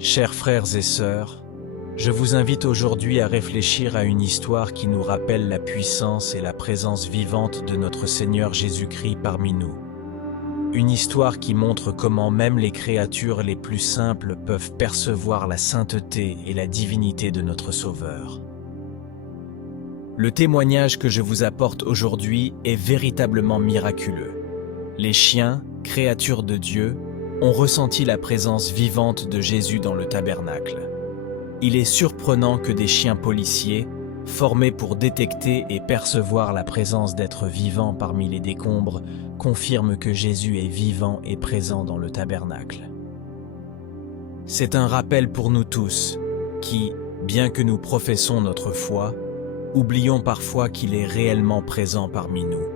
Chers frères et sœurs, je vous invite aujourd'hui à réfléchir à une histoire qui nous rappelle la puissance et la présence vivante de notre Seigneur Jésus-Christ parmi nous. Une histoire qui montre comment même les créatures les plus simples peuvent percevoir la sainteté et la divinité de notre Sauveur. Le témoignage que je vous apporte aujourd'hui est véritablement miraculeux. Les chiens, créatures de Dieu, ont ressenti la présence vivante de Jésus dans le tabernacle. Il est surprenant que des chiens policiers, formés pour détecter et percevoir la présence d'êtres vivants parmi les décombres, confirment que Jésus est vivant et présent dans le tabernacle. C'est un rappel pour nous tous, qui, bien que nous professons notre foi, oublions parfois qu'il est réellement présent parmi nous.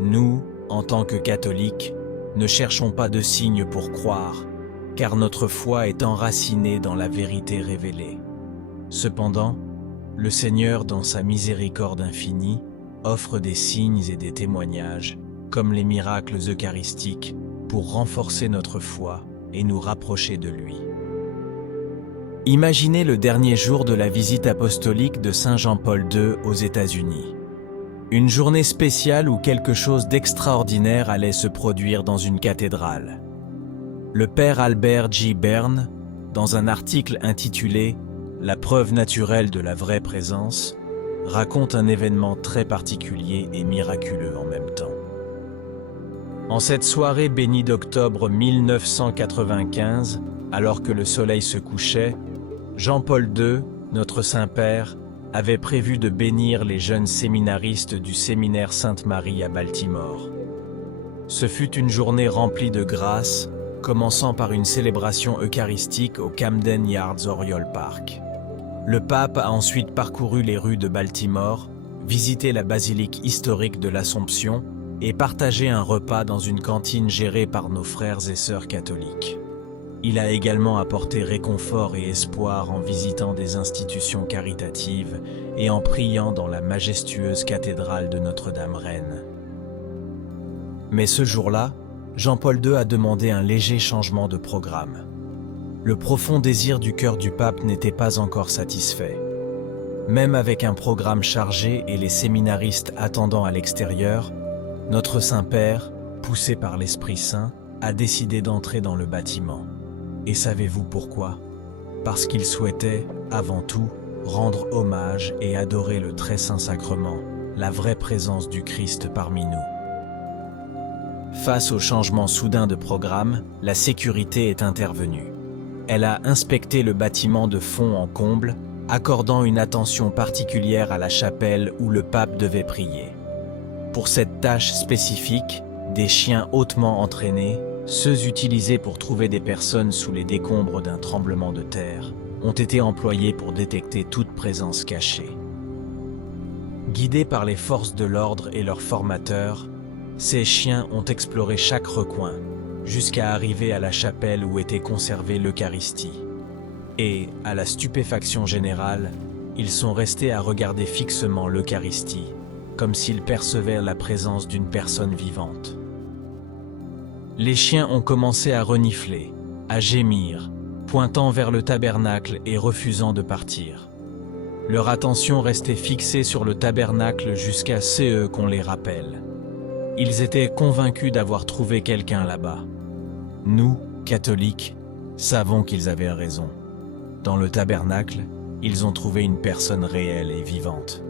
Nous, en tant que catholiques, ne cherchons pas de signes pour croire, car notre foi est enracinée dans la vérité révélée. Cependant, le Seigneur, dans sa miséricorde infinie, offre des signes et des témoignages, comme les miracles eucharistiques, pour renforcer notre foi et nous rapprocher de lui. Imaginez le dernier jour de la visite apostolique de Saint Jean-Paul II aux États-Unis. Une journée spéciale où quelque chose d'extraordinaire allait se produire dans une cathédrale. Le père Albert J. Byrne, dans un article intitulé « La preuve naturelle de la vraie présence », raconte un événement très particulier et miraculeux en même temps. En cette soirée bénie d'octobre 1995, alors que le soleil se couchait, Jean-Paul II, notre Saint-Père, avait prévu de bénir les jeunes séminaristes du séminaire Sainte-Marie à Baltimore. Ce fut une journée remplie de grâce, commençant par une célébration eucharistique au Camden Yards Oriole Park. Le pape a ensuite parcouru les rues de Baltimore, visité la basilique historique de l'Assomption et partagé un repas dans une cantine gérée par nos frères et sœurs catholiques. Il a également apporté réconfort et espoir en visitant des institutions caritatives et en priant dans la majestueuse cathédrale de Notre-Dame-Reine. Mais ce jour-là, Jean-Paul II a demandé un léger changement de programme. Le profond désir du cœur du pape n'était pas encore satisfait. Même avec un programme chargé et les séminaristes attendant à l'extérieur, notre Saint-Père, poussé par l'Esprit Saint, a décidé d'entrer dans le bâtiment. Et savez-vous pourquoi? Parce qu'il souhaitait, avant tout, rendre hommage et adorer le très saint sacrement, la vraie présence du Christ parmi nous. Face au changement soudain de programme, la sécurité est intervenue. Elle a inspecté le bâtiment de fond en comble, accordant une attention particulière à la chapelle où le pape devait prier. Pour cette tâche spécifique, des chiens hautement entraînés, ceux utilisés pour trouver des personnes sous les décombres d'un tremblement de terre, ont été employés pour détecter toute présence cachée. Guidés par les forces de l'ordre et leurs formateurs, ces chiens ont exploré chaque recoin, jusqu'à arriver à la chapelle où était conservée l'Eucharistie. Et, à la stupéfaction générale, ils sont restés à regarder fixement l'Eucharistie, comme s'ils percevaient la présence d'une personne vivante. Les chiens ont commencé à renifler, à gémir, pointant vers le tabernacle et refusant de partir. Leur attention restait fixée sur le tabernacle jusqu'à ce qu'on les rappelle. Ils étaient convaincus d'avoir trouvé quelqu'un là-bas. Nous, catholiques, savons qu'ils avaient raison. Dans le tabernacle, ils ont trouvé une personne réelle et vivante.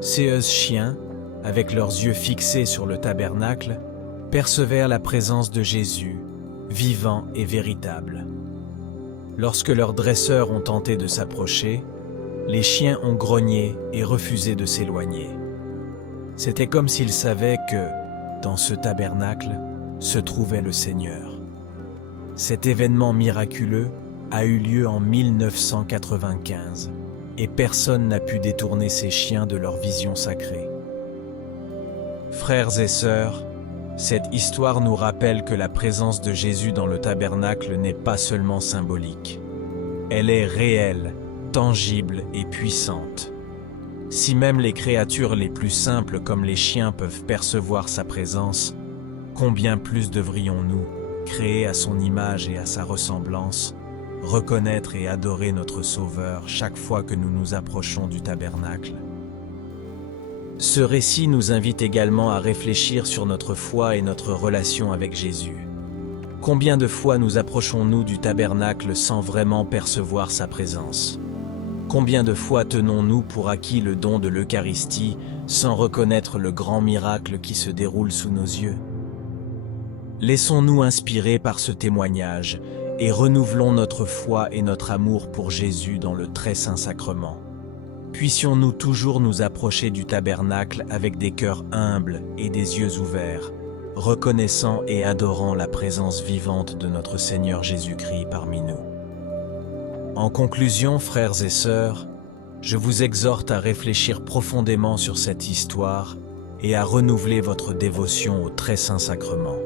Ces chiens, avec leurs yeux fixés sur le tabernacle, percevèrent la présence de Jésus, vivant et véritable. Lorsque leurs dresseurs ont tenté de s'approcher, les chiens ont grogné et refusé de s'éloigner. C'était comme s'ils savaient que, dans ce tabernacle, se trouvait le Seigneur. Cet événement miraculeux a eu lieu en 1995 et personne n'a pu détourner ces chiens de leur vision sacrée. Frères et sœurs, cette histoire nous rappelle que la présence de Jésus dans le tabernacle n'est pas seulement symbolique. Elle est réelle, tangible et puissante. Si même les créatures les plus simples comme les chiens peuvent percevoir sa présence, combien plus devrions-nous, créés à son image et à sa ressemblance, reconnaître et adorer notre Sauveur chaque fois que nous nous approchons du tabernacle. Ce récit nous invite également à réfléchir sur notre foi et notre relation avec Jésus. Combien de fois nous approchons-nous du tabernacle sans vraiment percevoir sa présence? Combien de fois tenons-nous pour acquis le don de l'Eucharistie sans reconnaître le grand miracle qui se déroule sous nos yeux? Laissons-nous inspirer par ce témoignage et renouvelons notre foi et notre amour pour Jésus dans le très saint sacrement. Puissions-nous toujours nous approcher du tabernacle avec des cœurs humbles et des yeux ouverts, reconnaissant et adorant la présence vivante de notre Seigneur Jésus-Christ parmi nous. En conclusion, frères et sœurs, je vous exhorte à réfléchir profondément sur cette histoire et à renouveler votre dévotion au très saint sacrement.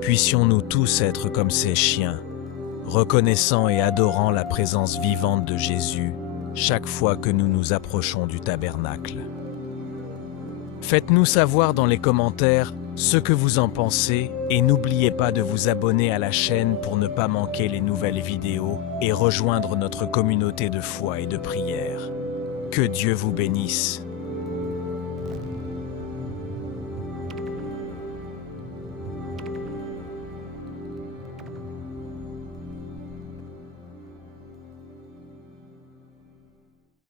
Puissions-nous tous être comme ces chiens, reconnaissant et adorant la présence vivante de Jésus chaque fois que nous nous approchons du tabernacle. Faites-nous savoir dans les commentaires ce que vous en pensez et n'oubliez pas de vous abonner à la chaîne pour ne pas manquer les nouvelles vidéos et rejoindre notre communauté de foi et de prière. Que Dieu vous bénisse.